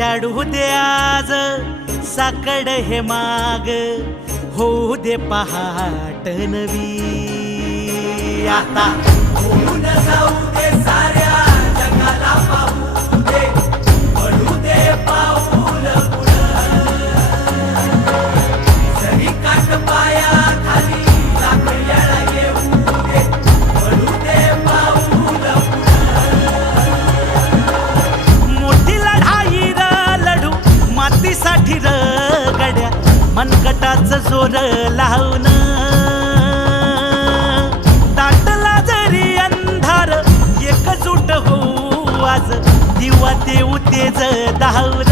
शाडू दे आज साकड हे माग, होऊ दे पहाट नवी. आता होऊन जाऊ दे साऱ्या जगाला पाहू दे, पडू दे पाऊल पुढं. जरी काट पाया खाली लाख येळा येऊ दे, पडू दे पाऊल पुढं. मोठी लढाई र लढू मातीसाठी र गड्या, मनगटाच जोर लावून. दाटला जरी अंधार एकजूट होऊ आज, दिवा देऊ तेज धावून.